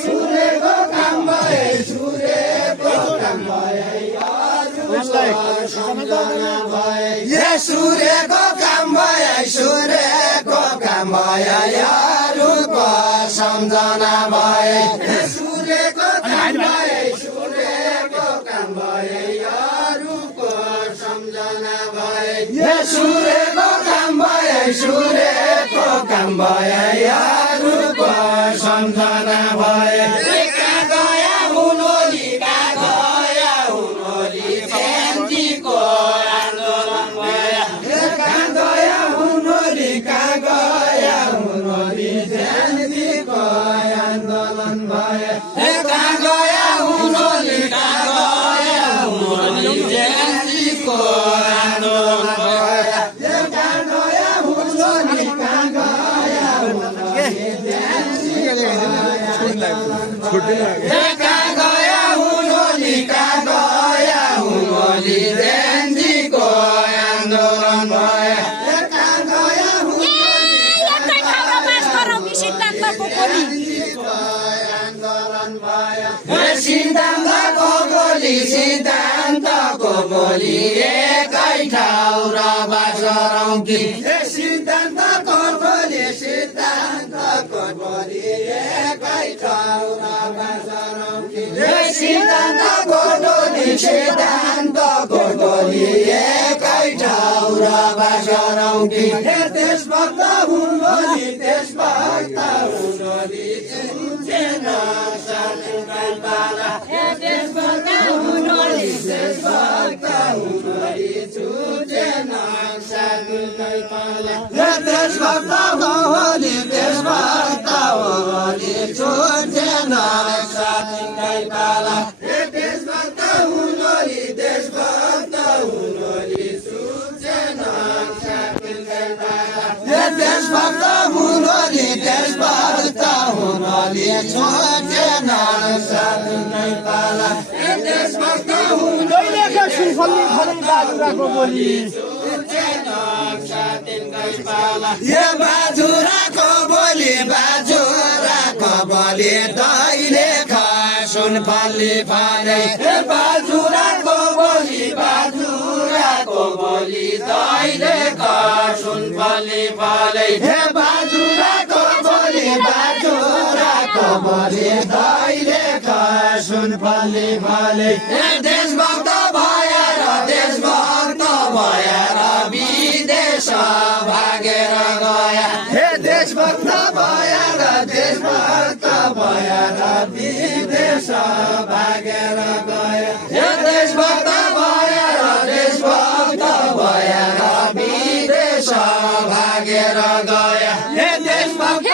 सूर्यको काम भए सूर्यको काम भए सम्झना भए सूर्यको काम भए सूर्यको काम भए यारुको सम्झना भए सूर्यको काम भए सूर्यको काम भए यारुको सम्झना भए सूर्यको काम भए सूर्यको काम भए यारुको सम्झना भए गया हुनोली जयन्तीको आन्दोलन भयो गया हुनोली जयन्तीको आन्दोलन भयो गया हुनोली जयन्तीको आन्दोलन गया हुनोली जयन्तीको आन्दोलन भयो सिद्धान्तको बोली एकै ठाउँ र बासरौँ कि सिद्धान्तको बोली एकै ठाउँ र बासरौँ कि सिद्धान्तको बोली एकै ठाउँ र बासरौँ कि देशभक्त हुनोली चुचेन साथीलाई पाला देशभक्त हुनोली चुचेन साथीलाई पाला देशभक्त होली चुचेन साथीलाई पाला देशभक्त हुनोली चुचेन साथीलाई पाला देशभक्त हुनोली चुचेन साथीलाई पाला देशभक्त हुनोली बाजुराको बोली बाजुराको बोली दैले सुन फल्ली फाले बाजुराको बोली दैले सुन फल्ली फाले बाजुराको बोली दैले सुन फल्ली फाले देशभक्त भएर विदेश भागेर गया देशभक्त भएर विदेश भागेर गया देशभक्त भएर विदेश भागेर गया देशभक्त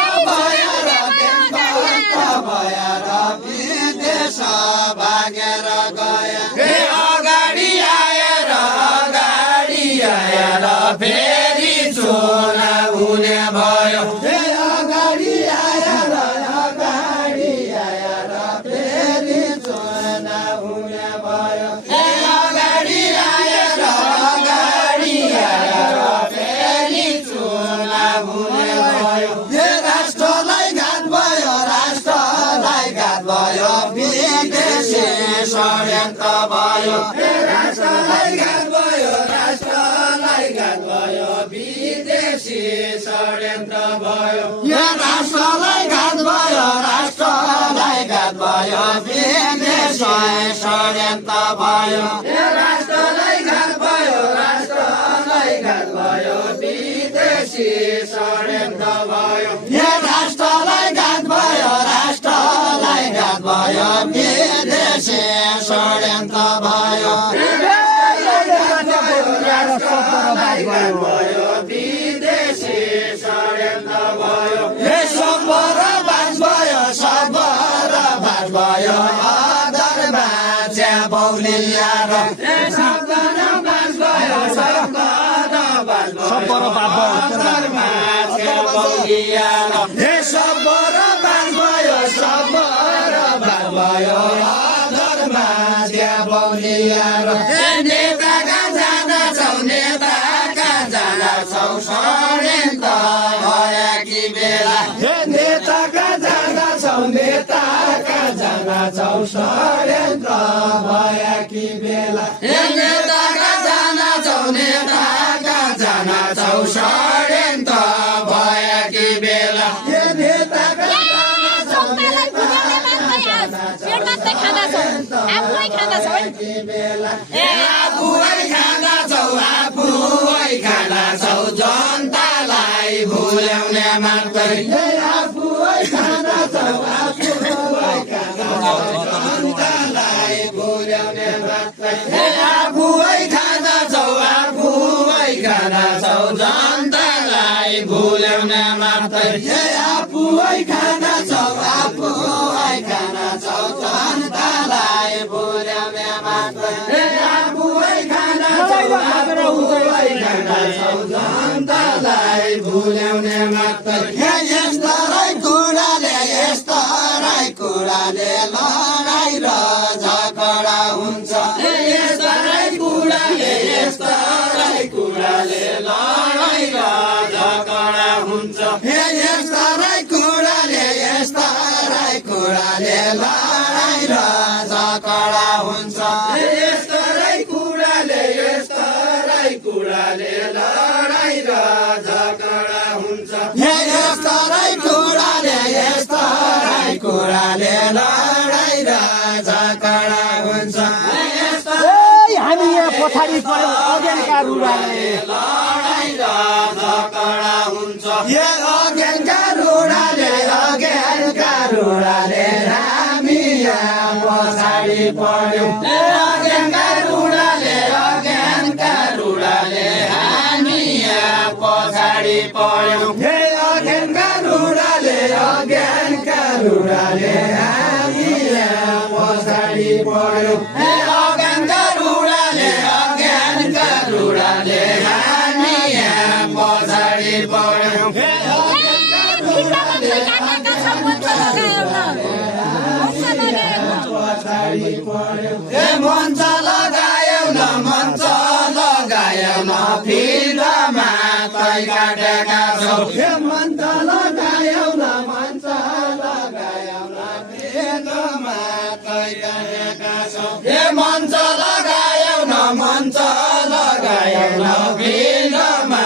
भएर विदेश भागेर गया अगाडि आएर फेरि चुनाव हुने भयो अगाडि आएर फेरि चुनाव हुने भयो अगाडि आएर फेरि चुनाव हुने भयो राष्ट्रलाई घात भयो विदेशी षड्यन्त्र भयो राष्ट्रलाई घात भयो विदेशी षड्यन्त्र भयो राष्ट्रलाई घात भयो विदेशी षड्यन्त्र भयो राष्ट्रलाई घात भयो विदेशी षड्यन्त्र भयो राष्ट्रलाई घात भयो विदेशी षड्यन्त्र भयो विदेशी षड्यन्त्र भयो सबर बाज भयो आदर बाच्या बौलिया नेताका जाँदा षड्यन्त्र भयो कि बेला नेताका जाँदा नेताका जानाछौ षड्यन्त्र भएकी बेला नेताका जानाछौ षड्यन्त्र भएकी बेला नेताका आफूै खाँदैछौ जनतालाई भुल्याउने मात्रै आफूै खाँदैछौ जनतालाई भुल्याउने मात्रै आफूै खाँदैछौ जनतालाई भुल्याउने मात्रै आफूै खाँदैछौ जनतालाई भुल्याउने मात्रै आफूै खाँदैछौ जनतालाई भुल्याउने मात्रै यस्तै कुराले लडाइ र झगडा हुन्छ यस्तै कुराले लडाइ र झगडा हुन्छ यस्तै कुराले लडाइ र झगडा हुन्छ यस्तै कुराले लडाइ र झगडा हुन्छ यस्तै कुराले लडाइ र झगडा हुन्छ हामी यहाँ पछाडि पऱ्यौँ अज्ञानका रुडाले लडाइ र झगडा हुन्छ अज्ञानका रुडाले हामी यहाँ पछाडि पऱ्यौँ अज्ञानका रुडाले हामी यहाँ पछाडि पऱ्यौँ अज्ञानका रुडाले हामी यहाँ पछाडि पऱ्यौँ अज्ञानका रुडाले हामी यहाँ पछाडि पऱ्यौँ मञ्च लगायौ न फिल्डमा तै काटेका छौ मञ्च लगायौ न फिल्डमा तै काटेका छौ मञ्च लगायौ न फिल्डमा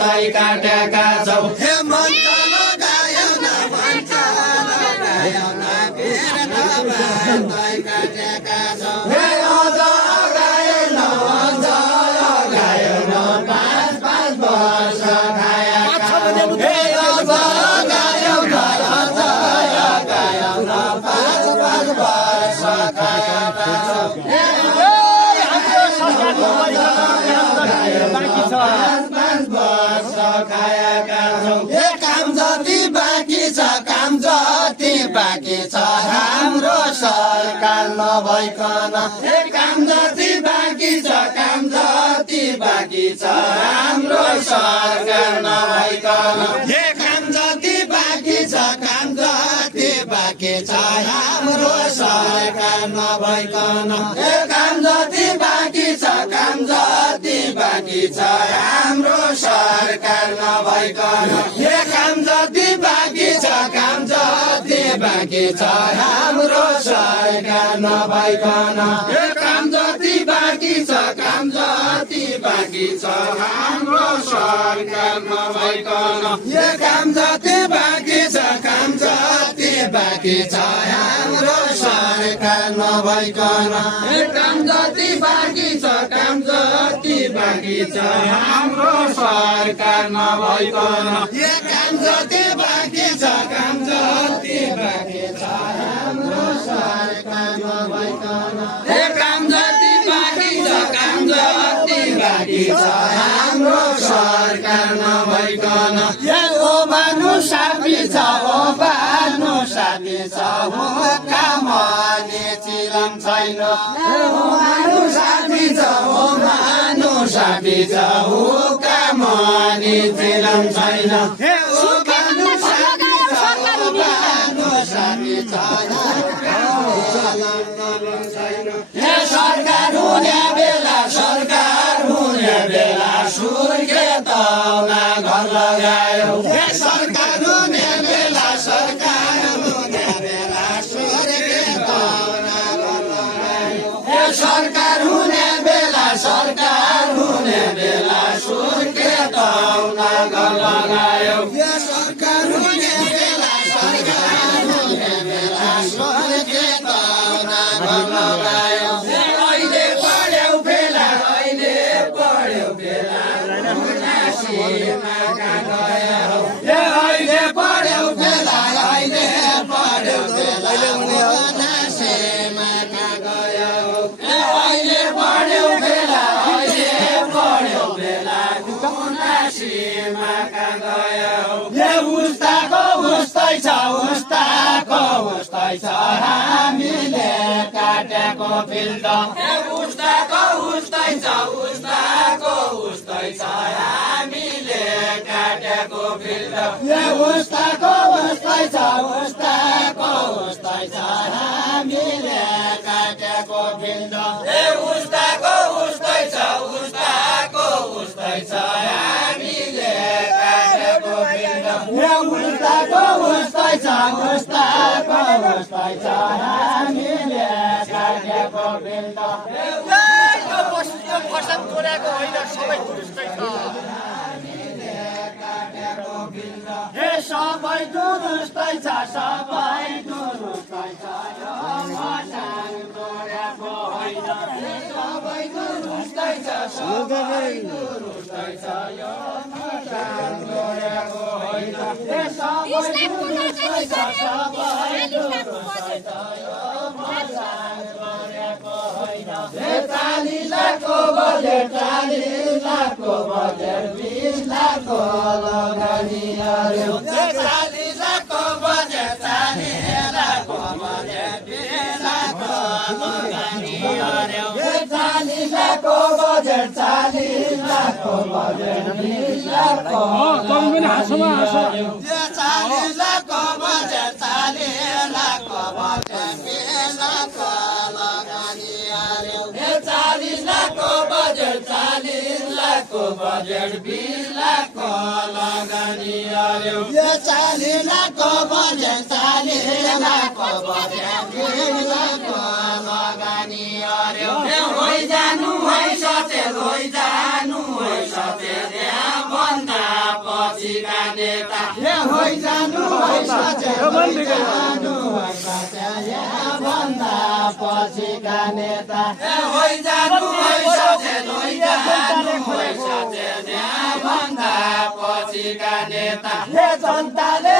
तै काटेका छौ मञ्च लगायौ न फिल्डमा तै काटेका छौ अझ लगायौ न 5 वर्ष खाएका काम जति बाँकी छ हाम्रो सरकार नभइकन काम जति बाँकी छ हाम्रो सरकार नभइकन काम जति बाँकी छ हाम्रो सरकार नभइकन काम जति बाँकी छ हाम्रो सरकार नभइकन काम जति बाँकी छ हाम्रो सरकार नभइकन काम जति बाँकी छ हाम्रो सरकार नभइकन काम जति बाँकी छ हाम्रो सरकार नभइकन काम जति बाँकी छ हाम्रो सरकार नभइकन काम जति बाँकी छ हाम्रो सरकार नभइकन काम जति बाँकी छ हाम्रो सरकार नभइकन ओ भानु सापी छ हो कामले चिलम छैन ओ भानु सापी छ हो कामले चिलम छैन ओ भानु सापी छ सरकार हुने बेला सुर्खे ताउना घर लगायो सरकार हुने बेला सरकार हुने बेला सुर्खे ताउन घर लगायो सरकार हुने बेला सुर्खे ताउन घर लगायो अहिले पढ्यौ बेला सीमा कहाँ गयो अहिले पढ्यौ बेला सीमा कहाँ गयो अहिले पढ्यौ बेला सीमा कहाँ गयो उस्ताको उस्तै छ हामीले काटेको फिल्ड उस्ताको उस्तै छ हामीले काटेको फिल्ड उस्ताको उस्तै छ हामीले काटेको फिल्ड उस्ताको उस्तै छ हामीले काटेको फिल्ड उस्ताको उस्तै छ हामीले काटेको फिल्ड हे सबै दुरुस्तै छ यो मसान तोडेको होइन सबै दुरुस्तै छ यो मसान तोडेको होइन हे सबै दुरुस्तै छ यो मसान तोडेको होइन हे 40 लाखको बजेट 20 लाखको लगानी अरे 40 लाखको बजेट 20 लाखको लगानी अरे 40 लाखको बजेट 20 लाखको 40 लाखको बजेट 40 लाखको लगानी अरे 40 लाखको बजेट 40 लाखको बजेट 20 लाखको लगानी अरे 40 लाखको बजेट 40 लाखको बजेट 20 लाखको लगानी अरे जानु है सचेत त्यहाँ भन्दा पछिका नेता जानु है सचेत भन्दा पछिका नेता जानु है सचेत भन्दा पछिका नेता जनताले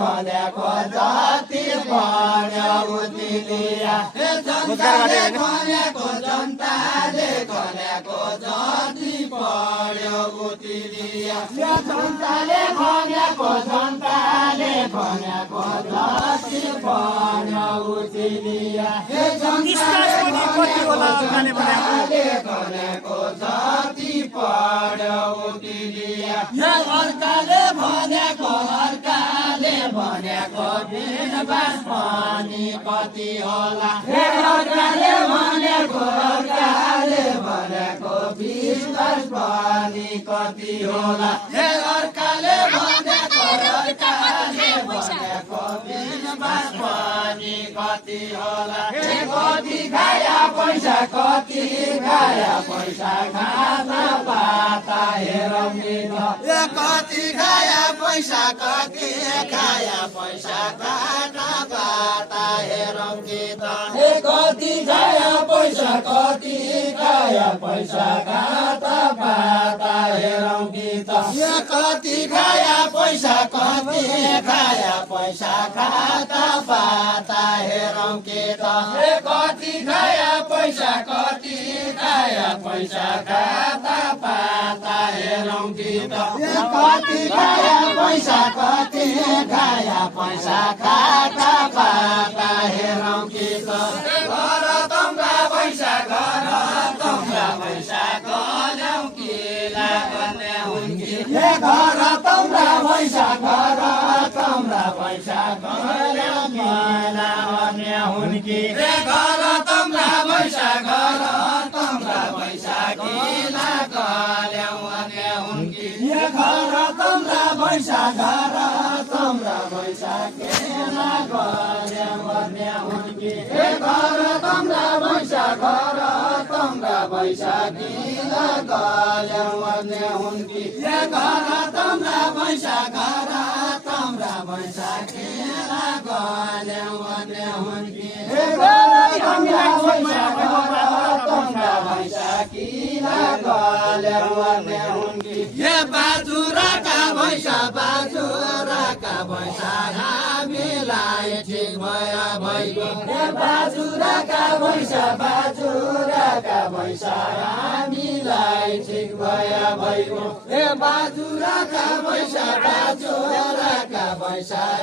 खनेको जति बढ्यो उति लिया जनताले खनेको जति बढ्यो उति लिया जनताले खनेको जति बढ्यो उति लिया जनताले खनेको जति बढ्यो उति लिया अर्काले भनेको बिनबास पनि कति होला अर्काले भनेको बिनबास पनि कति होला अर्काले भनेको बिनबास पनि कति होला कति खाया पैसा खाना पाता हेरौँ नि त कति खाया पैसा खाना पाता हेरौँ कि त कति खाया पैसा खाना पाता हेरौँ कि त कति खाया पैसा खाना पाता हेरौँ कि त कति खाया पैसा खाना पाता हेरौँ कि त कति खाया पैसा खाना पाता हेरौँ कि त घर तम्रा पैसा गल्याउ कि लाग्ने हुन् कि घर तम्रा पैसा गल्याउ कि लाग्ने हुन् कि घर तम्रा पैसा गल्याउ हुन् कि घर तम्रा भैँसा घर तम्रा भैँसा केला गल्या मर्ने हुन् कि हे घर तम्रा भैँसा घर तम्रा भैँसा किला गल्या मर्ने हुन् कि हे घर तम्रा भैँसा घर तम्रा भैँसा केला गल्या मर्ने हुन् कि हे घर तम्रा भैँसा घर तम्रा भैँसा किला गल्या मर्ने हुन् कि हे बाजुराका भैँसा हामीलाई ठिक भया भइगयो हे बाजुराका भैँसा हामीलाई ठिक भया भइगयो हे बाजुराका भैँसा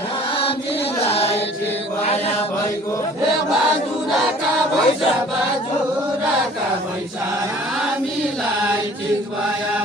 हामीलाई ठिक भया भइगयो हे बाजुराका भैँसा हामीलाई ठिक भया